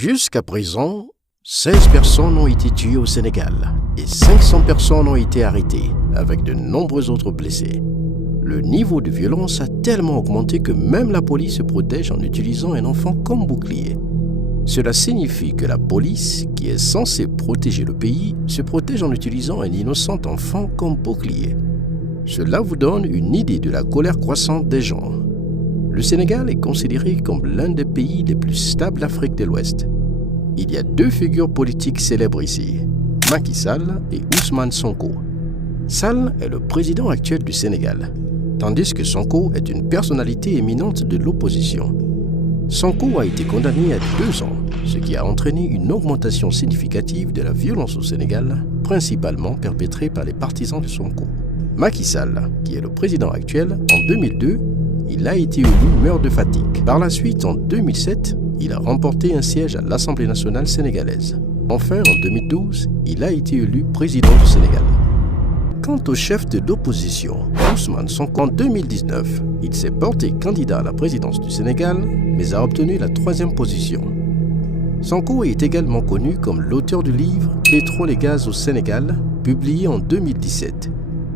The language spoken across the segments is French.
Jusqu'à présent, 16 personnes ont été tuées au Sénégal et 500 personnes ont été arrêtées, avec de nombreux autres blessés. Le niveau de violence a tellement augmenté que même la police se protège en utilisant un enfant comme bouclier. Cela signifie que la police, qui est censée protéger le pays, se protège en utilisant un innocent enfant comme bouclier. Cela vous donne une idée de la colère croissante des gens. Le Sénégal est considéré comme l'un des pays les plus stables d'Afrique de l'Ouest. Il y a deux figures politiques célèbres ici, Macky Sall et Ousmane Sonko. Sall est le président actuel du Sénégal, tandis que Sonko est une personnalité éminente de l'opposition. Sonko a été condamné à 2 ans, ce qui a entraîné une augmentation significative de la violence au Sénégal, principalement perpétrée par les partisans de Sonko. Macky Sall, qui est le président actuel, en 2002, il a été élu maire de Fatick. Par la suite, en 2007, il a remporté un siège à l'Assemblée nationale sénégalaise. Enfin, en 2012, il a été élu président du Sénégal. Quant au chef de l'opposition, Ousmane Sonko, en 2019, il s'est porté candidat à la présidence du Sénégal, mais a obtenu la 3e position. Sonko est également connu comme l'auteur du livre « Pétrole et gaz au Sénégal », publié en 2017.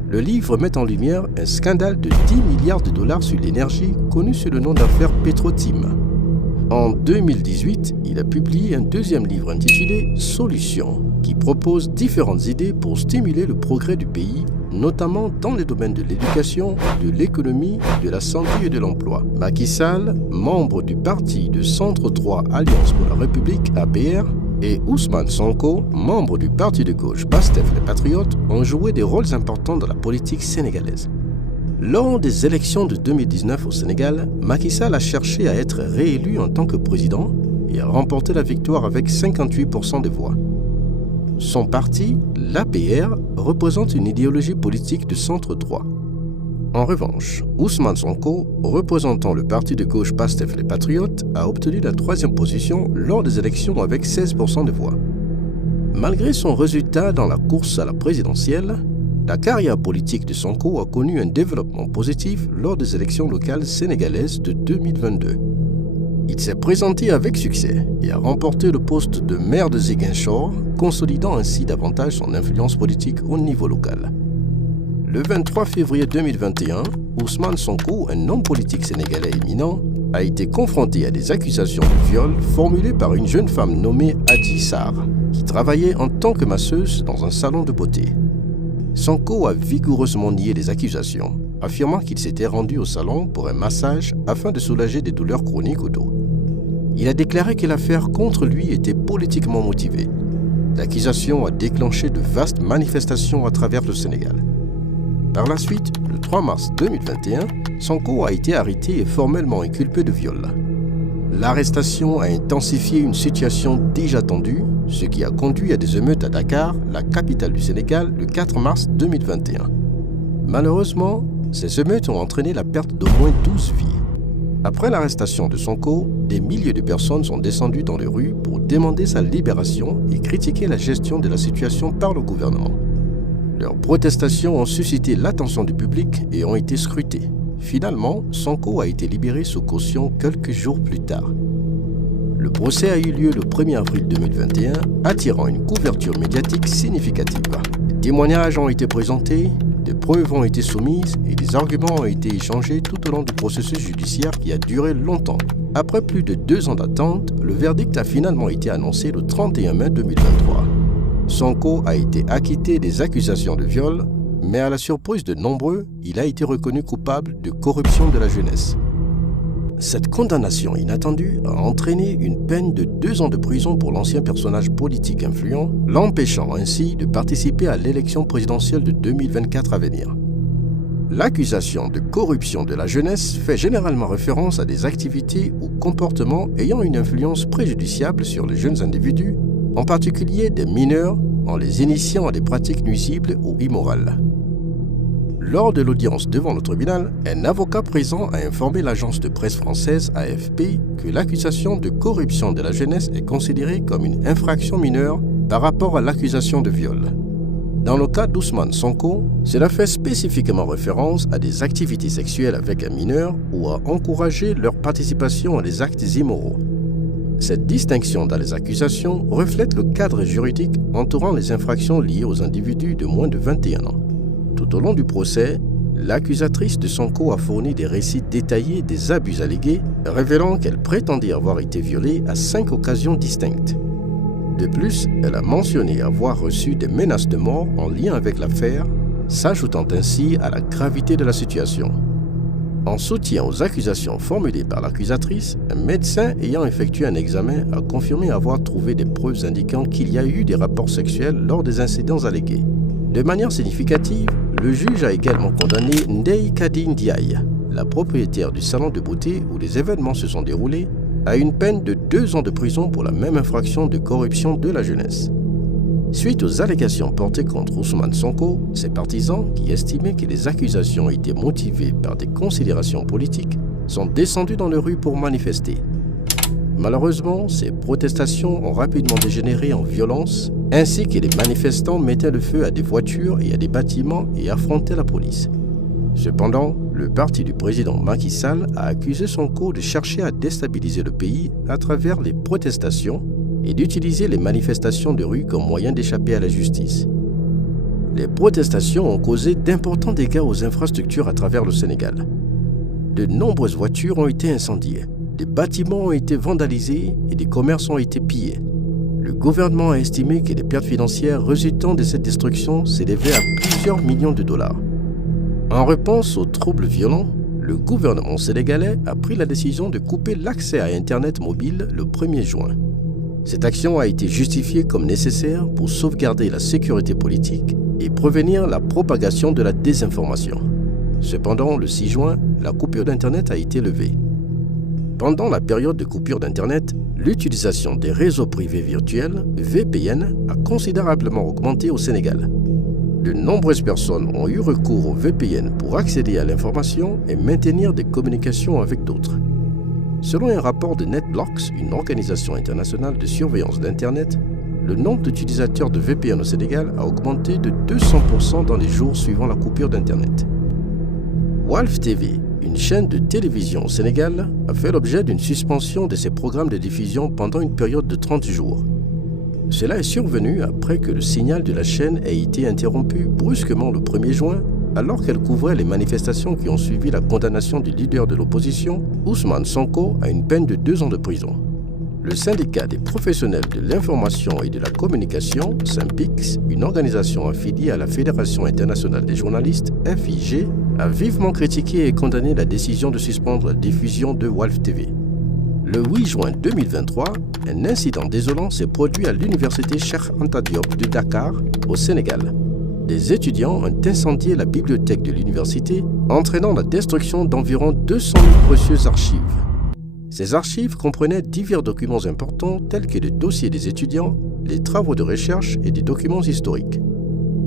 Le livre met en lumière un scandale de 10 milliards de dollars sur l'énergie connu sous le nom d'affaire Petrotim. En 2018, il a publié un 2e livre intitulé « Solutions » qui propose différentes idées pour stimuler le progrès du pays, notamment dans les domaines de l'éducation, de l'économie, de la santé et de l'emploi. Macky Sall, membre du parti de Centre Droit Alliance pour la République (APR), et Ousmane Sonko, membre du parti de gauche PASTEF les Patriotes, ont joué des rôles importants dans la politique sénégalaise. Lors des élections de 2019 au Sénégal, Macky Sall a cherché à être réélu en tant que président et a remporté la victoire avec 58% des voix. Son parti, l'APR, représente une idéologie politique de centre droit. En revanche, Ousmane Sonko, représentant le parti de gauche PASTEF les Patriotes, a obtenu la 3e position lors des élections avec 16% de voix. Malgré son résultat dans la course à la présidentielle, la carrière politique de Sonko a connu un développement positif lors des élections locales sénégalaises de 2022. Il s'est présenté avec succès et a remporté le poste de maire de Ziguinchor, consolidant ainsi davantage son influence politique au niveau local. Le 23 février 2021, Ousmane Sonko, un homme politique sénégalais éminent, a été confronté à des accusations de viol formulées par une jeune femme nommée Adji Sarr, qui travaillait en tant que masseuse dans un salon de beauté. Sonko a vigoureusement nié les accusations, affirmant qu'il s'était rendu au salon pour un massage afin de soulager des douleurs chroniques au dos. Il a déclaré que l'affaire contre lui était politiquement motivée. L'accusation a déclenché de vastes manifestations à travers le Sénégal. Par la suite, le 3 mars 2021, Sonko a été arrêté et formellement inculpé de viol. L'arrestation a intensifié une situation déjà tendue, ce qui a conduit à des émeutes à Dakar, la capitale du Sénégal, le 4 mars 2021. Malheureusement, ces émeutes ont entraîné la perte d'au moins 12 vies. Après l'arrestation de Sonko, des milliers de personnes sont descendues dans les rues pour demander sa libération et critiquer la gestion de la situation par le gouvernement. Leurs protestations ont suscité l'attention du public et ont été scrutées. Finalement, Sonko a été libéré sous caution quelques jours plus tard. Le procès a eu lieu le 1er avril 2021, attirant une couverture médiatique significative. Des témoignages ont été présentés, des preuves ont été soumises et des arguments ont été échangés tout au long du processus judiciaire qui a duré longtemps. Après plus de 2 ans d'attente, le verdict a finalement été annoncé le 31 mai 2023. Sonko a été acquitté des accusations de viol, mais à la surprise de nombreux, il a été reconnu coupable de corruption de la jeunesse. Cette condamnation inattendue a entraîné une peine de 2 ans de prison pour l'ancien personnage politique influent, l'empêchant ainsi de participer à l'élection présidentielle de 2024 à venir. L'accusation de corruption de la jeunesse fait généralement référence à des activités ou comportements ayant une influence préjudiciable sur les jeunes individus, en particulier des mineurs, en les initiant à des pratiques nuisibles ou immorales. Lors de l'audience devant le tribunal, un avocat présent a informé l'agence de presse française AFP que l'accusation de corruption de la jeunesse est considérée comme une infraction mineure par rapport à l'accusation de viol. Dans le cas d'Ousmane Sonko, cela fait spécifiquement référence à des activités sexuelles avec un mineur ou à encourager leur participation à des actes immoraux. Cette distinction dans les accusations reflète le cadre juridique entourant les infractions liées aux individus de moins de 21 ans. Tout au long du procès, l'accusatrice de Sonko a fourni des récits détaillés des abus allégués, révélant qu'elle prétendait avoir été violée à 5 occasions distinctes. De plus, elle a mentionné avoir reçu des menaces de mort en lien avec l'affaire, s'ajoutant ainsi à la gravité de la situation. En soutien aux accusations formulées par l'accusatrice, un médecin ayant effectué un examen a confirmé avoir trouvé des preuves indiquant qu'il y a eu des rapports sexuels lors des incidents allégués. De manière significative, le juge a également condamné Ndeye Kadi Ndiaye, la propriétaire du salon de beauté où les événements se sont déroulés, à une peine de 2 ans de prison pour la même infraction de corruption de la jeunesse. Suite aux allégations portées contre Ousmane Sonko, ses partisans, qui estimaient que les accusations étaient motivées par des considérations politiques, sont descendus dans les rues pour manifester. Malheureusement, ces protestations ont rapidement dégénéré en violence, ainsi que les manifestants mettaient le feu à des voitures et à des bâtiments et affrontaient la police. Cependant, le parti du président Macky Sall a accusé Sonko de chercher à déstabiliser le pays à travers les protestations et d'utiliser les manifestations de rue comme moyen d'échapper à la justice. Les protestations ont causé d'importants dégâts aux infrastructures à travers le Sénégal. De nombreuses voitures ont été incendiées, des bâtiments ont été vandalisés et des commerces ont été pillés. Le gouvernement a estimé que les pertes financières résultant de cette destruction s'élevaient à plusieurs millions de dollars. En réponse aux troubles violents, le gouvernement sénégalais a pris la décision de couper l'accès à Internet mobile le 1er juin. Cette action a été justifiée comme nécessaire pour sauvegarder la sécurité politique et prévenir la propagation de la désinformation. Cependant, le 6 juin, la coupure d'Internet a été levée. Pendant la période de coupure d'Internet, l'utilisation des réseaux privés virtuels, VPN, a considérablement augmenté au Sénégal. De nombreuses personnes ont eu recours au VPN pour accéder à l'information et maintenir des communications avec d'autres. Selon un rapport de NetBlocks, une organisation internationale de surveillance d'Internet, le nombre d'utilisateurs de VPN au Sénégal a augmenté de 200% dans les jours suivant la coupure d'Internet. Walf TV, une chaîne de télévision au Sénégal, a fait l'objet d'une suspension de ses programmes de diffusion pendant une période de 30 jours. Cela est survenu après que le signal de la chaîne ait été interrompu brusquement le 1er juin, alors qu'elle couvrait les manifestations qui ont suivi la condamnation du leader de l'opposition, Ousmane Sonko, à une peine de 2 ans de prison. Le syndicat des professionnels de l'information et de la communication, SYNPICS, une organisation affiliée à la Fédération internationale des journalistes, FIG, a vivement critiqué et condamné la décision de suspendre la diffusion de Walf TV. Le 8 juin 2023, un incident désolant s'est produit à l'université Cheikh Anta Diop de Dakar, au Sénégal. Des étudiants ont incendié la bibliothèque de l'université, entraînant la destruction d'environ 200 000 précieuses archives. Ces archives comprenaient divers documents importants tels que les dossiers des étudiants, les travaux de recherche et des documents historiques.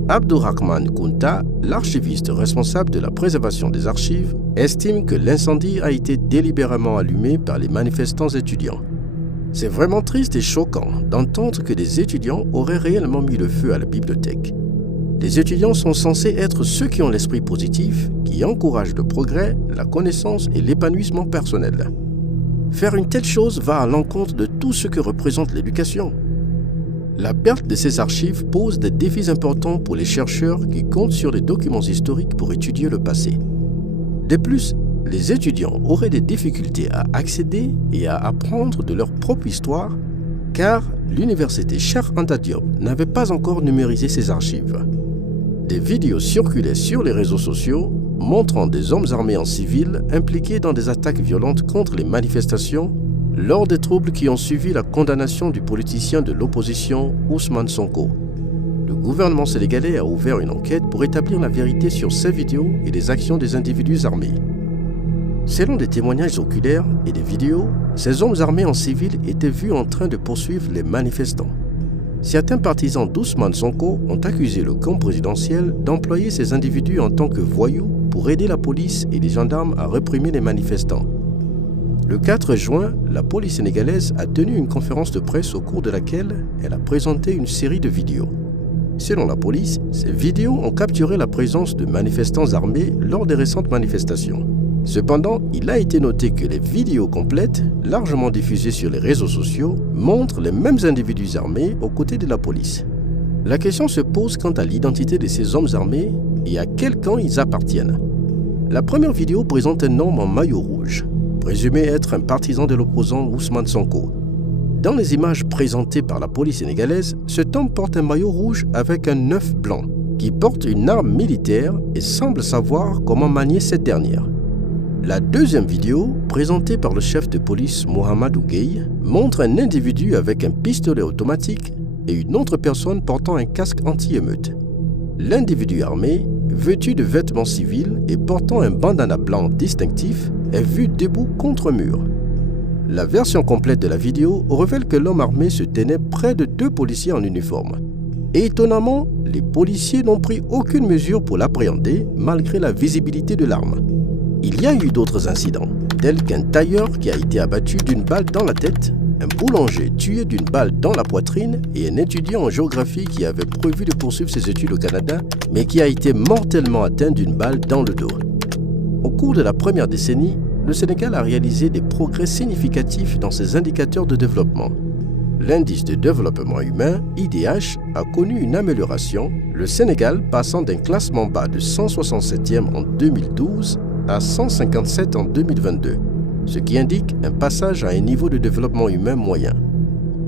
Abdourahmane Kounta, l'archiviste responsable de la préservation des archives, estime que l'incendie a été délibérément allumé par les manifestants étudiants. C'est vraiment triste et choquant d'entendre que des étudiants auraient réellement mis le feu à la bibliothèque. Les étudiants sont censés être ceux qui ont l'esprit positif, qui encouragent le progrès, la connaissance et l'épanouissement personnel. Faire une telle chose va à l'encontre de tout ce que représente l'éducation. La perte de ces archives pose des défis importants pour les chercheurs qui comptent sur les documents historiques pour étudier le passé. De plus, les étudiants auraient des difficultés à accéder et à apprendre de leur propre histoire, car l'université Cheikh Anta Diop n'avait pas encore numérisé ses archives. Des vidéos circulaient sur les réseaux sociaux montrant des hommes armés en civil impliqués dans des attaques violentes contre les manifestations lors des troubles qui ont suivi la condamnation du politicien de l'opposition Ousmane Sonko. Le gouvernement sénégalais a ouvert une enquête pour établir la vérité sur ces vidéos et les actions des individus armés. Selon des témoignages oculaires et des vidéos, ces hommes armés en civil étaient vus en train de poursuivre les manifestants. Certains partisans d'Ousmane Sonko ont accusé le camp présidentiel d'employer ces individus en tant que voyous pour aider la police et les gendarmes à réprimer les manifestants. Le 4 juin, la police sénégalaise a tenu une conférence de presse au cours de laquelle elle a présenté une série de vidéos. Selon la police, ces vidéos ont capturé la présence de manifestants armés lors des récentes manifestations. Cependant, il a été noté que les vidéos complètes, largement diffusées sur les réseaux sociaux, montrent les mêmes individus armés aux côtés de la police. La question se pose quant à l'identité de ces hommes armés et à quel camp ils appartiennent. La première vidéo présente un homme en maillot rouge, présumé être un partisan de l'opposant Ousmane Sonko. Dans les images présentées par la police sénégalaise, cet homme porte un maillot rouge avec un œuf blanc, qui porte une arme militaire et semble savoir comment manier cette dernière. La deuxième vidéo, présentée par le chef de police Mohamedou Gueye, montre un individu avec un pistolet automatique et une autre personne portant un casque anti-émeute. L'individu armé, vêtu de vêtements civils et portant un bandana blanc distinctif, est vu debout contre un mur. La version complète de la vidéo révèle que l'homme armé se tenait près de deux policiers en uniforme. Et étonnamment, les policiers n'ont pris aucune mesure pour l'appréhender malgré la visibilité de l'arme. Il y a eu d'autres incidents, tels qu'un tailleur qui a été abattu d'une balle dans la tête, un boulanger tué d'une balle dans la poitrine et un étudiant en géographie qui avait prévu de poursuivre ses études au Canada, mais qui a été mortellement atteint d'une balle dans le dos. Au cours de la première décennie, le Sénégal a réalisé des progrès significatifs dans ses indicateurs de développement. L'indice de développement humain, IDH, a connu une amélioration, le Sénégal passant d'un classement bas de 167e en 2012 à 157 en 2022, ce qui indique un passage à un niveau de développement humain moyen.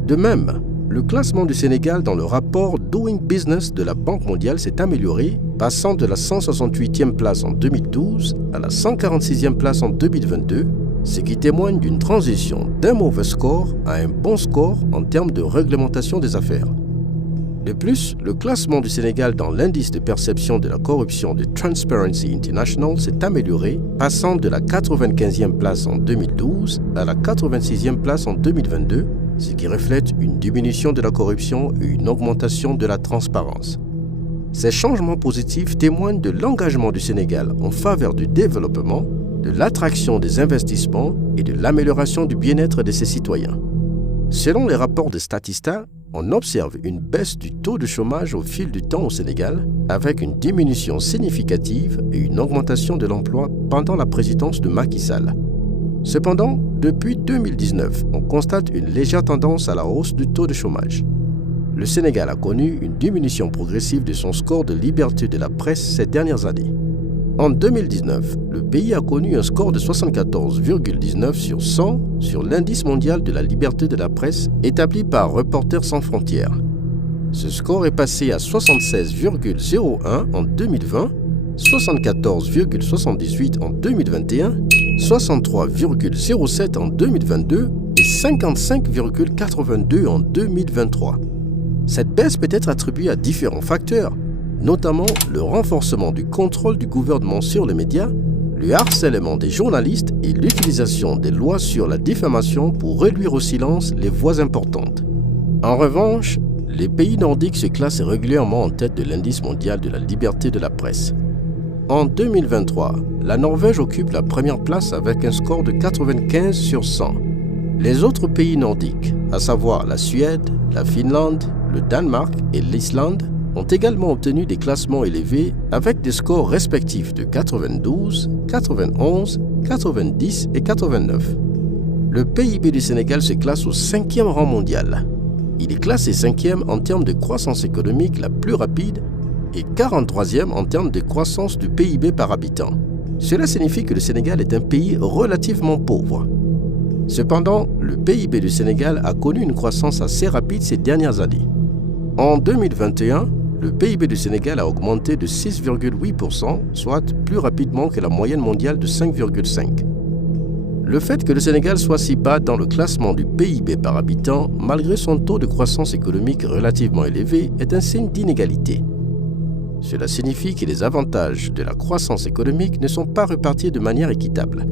De même, le classement du Sénégal dans le rapport Doing Business de la Banque mondiale s'est amélioré, passant de la 168e place en 2012 à la 146e place en 2022, ce qui témoigne d'une transition d'un mauvais score à un bon score en termes de réglementation des affaires. De plus, le classement du Sénégal dans l'indice de perception de la corruption de Transparency International s'est amélioré, passant de la 95e place en 2012 à la 86e place en 2022, ce qui reflète une diminution de la corruption et une augmentation de la transparence. Ces changements positifs témoignent de l'engagement du Sénégal en faveur du développement, de l'attraction des investissements et de l'amélioration du bien-être de ses citoyens. Selon les rapports de Statista, on observe une baisse du taux de chômage au fil du temps au Sénégal, avec une diminution significative et une augmentation de l'emploi pendant la présidence de Macky Sall. Cependant, depuis 2019, on constate une légère tendance à la hausse du taux de chômage. Le Sénégal a connu une diminution progressive de son score de liberté de la presse ces dernières années. En 2019, le pays a connu un score de 74,19 sur 100 sur l'indice mondial de la liberté de la presse établi par Reporters sans frontières. Ce score est passé à 76,01 en 2020, 74,78 en 2021, 63,07 en 2022 et 55,82 en 2023. Cette baisse peut être attribuée à différents facteurs, notamment le renforcement du contrôle du gouvernement sur les médias, le harcèlement des journalistes et l'utilisation des lois sur la diffamation pour réduire au silence les voix importantes. En revanche, les pays nordiques se classent régulièrement en tête de l'indice mondial de la liberté de la presse. En 2023, la Norvège occupe la première place avec un score de 95 sur 100. Les autres pays nordiques, à savoir la Suède, la Finlande, le Danemark et l'Islande, ont également obtenu des classements élevés avec des scores respectifs de 92, 91, 90 et 89. Le PIB du Sénégal se classe au 5e rang mondial. Il est classé 5e en termes de croissance économique la plus rapide et 43e en termes de croissance du PIB par habitant. Cela signifie que le Sénégal est un pays relativement pauvre. Cependant, le PIB du Sénégal a connu une croissance assez rapide ces dernières années. En 2021, le PIB du Sénégal a augmenté de 6,8%, soit plus rapidement que la moyenne mondiale de 5,5%. Le fait que le Sénégal soit si bas dans le classement du PIB par habitant, malgré son taux de croissance économique relativement élevé, est un signe d'inégalité. Cela signifie que les avantages de la croissance économique ne sont pas répartis de manière équitable.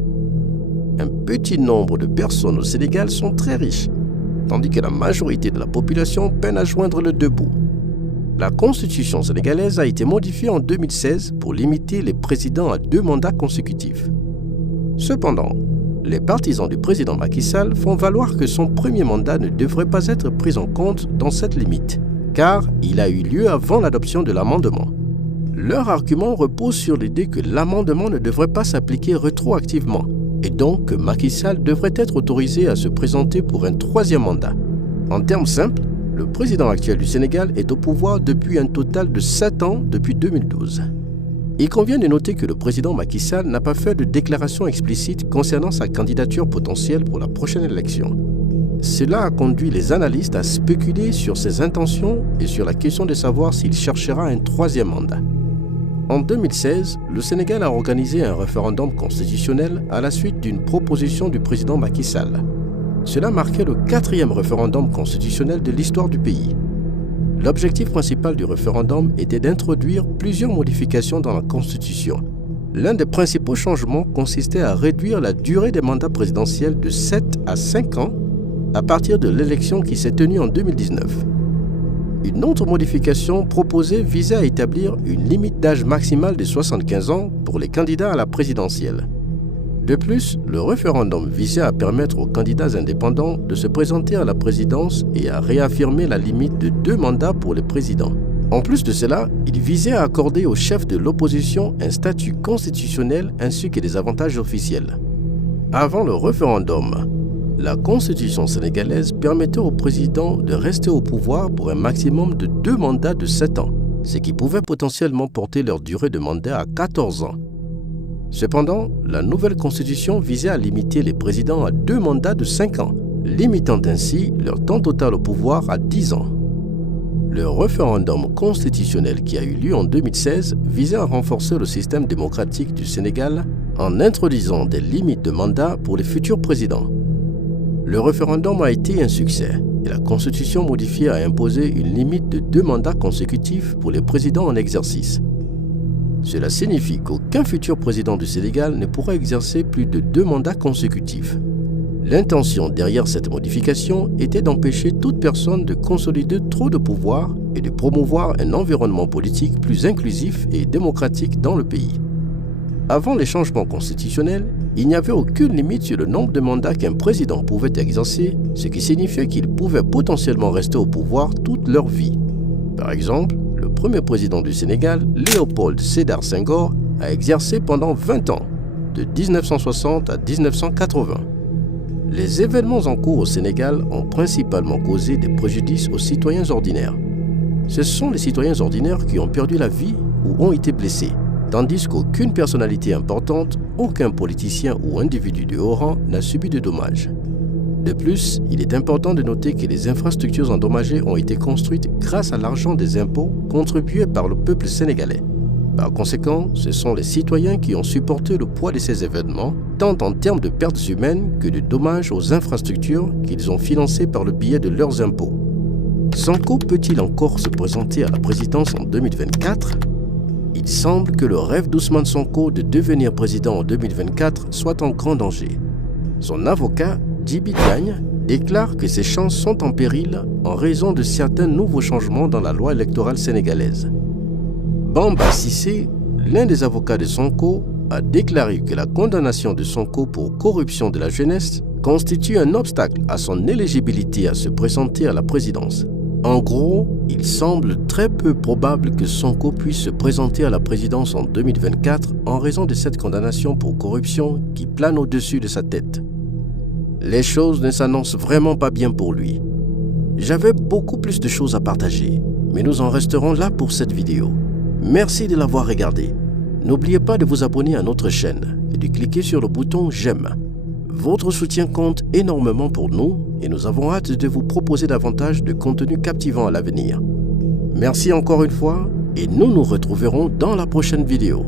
Un petit nombre de personnes au Sénégal sont très riches, tandis que la majorité de la population peine à joindre le deux bouts. La constitution sénégalaise a été modifiée en 2016 pour limiter les présidents à 2 mandats consécutifs. Cependant, les partisans du président Macky Sall font valoir que son premier mandat ne devrait pas être pris en compte dans cette limite, car il a eu lieu avant l'adoption de l'amendement. Leur argument repose sur l'idée que l'amendement ne devrait pas s'appliquer rétroactivement et donc que Macky Sall devrait être autorisé à se présenter pour un troisième mandat. En termes simples, le président actuel du Sénégal est au pouvoir depuis un total de 7 ans depuis 2012. Il convient de noter que le président Macky Sall n'a pas fait de déclaration explicite concernant sa candidature potentielle pour la prochaine élection. Cela a conduit les analystes à spéculer sur ses intentions et sur la question de savoir s'il cherchera un troisième mandat. En 2016, le Sénégal a organisé un référendum constitutionnel à la suite d'une proposition du président Macky Sall. Cela marquait le 4e référendum constitutionnel de l'histoire du pays. L'objectif principal du référendum était d'introduire plusieurs modifications dans la Constitution. L'un des principaux changements consistait à réduire la durée des mandats présidentiels de 7 à 5 ans à partir de l'élection qui s'est tenue en 2019. Une autre modification proposée visait à établir une limite d'âge maximale de 75 ans pour les candidats à la présidentielle. De plus, le référendum visait à permettre aux candidats indépendants de se présenter à la présidence et à réaffirmer la limite de 2 mandats pour les présidents. En plus de cela, il visait à accorder aux chefs de l'opposition un statut constitutionnel ainsi que des avantages officiels. Avant le référendum, la Constitution sénégalaise permettait au président de rester au pouvoir pour un maximum de 2 mandats de 7 ans, ce qui pouvait potentiellement porter leur durée de mandat à 14 ans. Cependant, la nouvelle Constitution visait à limiter les présidents à 2 mandats de 5 ans, limitant ainsi leur temps total au pouvoir à 10 ans. Le référendum constitutionnel qui a eu lieu en 2016 visait à renforcer le système démocratique du Sénégal en introduisant des limites de mandat pour les futurs présidents. Le référendum a été un succès et la Constitution modifiée a imposé une limite de 2 mandats consécutifs pour les présidents en exercice. Cela signifie qu'aucun futur président du Sénégal ne pourra exercer plus de 2 mandats consécutifs. L'intention derrière cette modification était d'empêcher toute personne de consolider trop de pouvoir et de promouvoir un environnement politique plus inclusif et démocratique dans le pays. Avant les changements constitutionnels, il n'y avait aucune limite sur le nombre de mandats qu'un président pouvait exercer, ce qui signifiait qu'il pouvait potentiellement rester au pouvoir toute leur vie. Par exemple, le premier président du Sénégal, Léopold Sédar Senghor, a exercé pendant 20 ans, de 1960 à 1980. Les événements en cours au Sénégal ont principalement causé des préjudices aux citoyens ordinaires. Ce sont les citoyens ordinaires qui ont perdu la vie ou ont été blessés, tandis qu'aucune personnalité importante, aucun politicien ou individu de haut rang n'a subi de dommages. De plus, il est important de noter que les infrastructures endommagées ont été construites grâce à l'argent des impôts contribués par le peuple sénégalais. Par conséquent, ce sont les citoyens qui ont supporté le poids de ces événements, tant en termes de pertes humaines que de dommages aux infrastructures qu'ils ont financées par le biais de leurs impôts. Sonko peut-il encore se présenter à la présidence en 2024 ? Il semble que le rêve d'Ousmane Sonko de devenir président en 2024 soit en grand danger. Son avocat, Djiby Diagne, déclare que ses chances sont en péril en raison de certains nouveaux changements dans la loi électorale sénégalaise. Bamba Cissé, l'un des avocats de Sonko, a déclaré que la condamnation de Sonko pour corruption de la jeunesse constitue un obstacle à son éligibilité à se présenter à la présidence. En gros, il semble très peu probable que Sonko puisse se présenter à la présidence en 2024 en raison de cette condamnation pour corruption qui plane au-dessus de sa tête. Les choses ne s'annoncent vraiment pas bien pour lui. J'avais beaucoup plus de choses à partager, mais nous en resterons là pour cette vidéo. Merci de l'avoir regardé. N'oubliez pas de vous abonner à notre chaîne et de cliquer sur le bouton j'aime. Votre soutien compte énormément pour nous et nous avons hâte de vous proposer davantage de contenu captivant à l'avenir. Merci encore une fois et nous nous retrouverons dans la prochaine vidéo.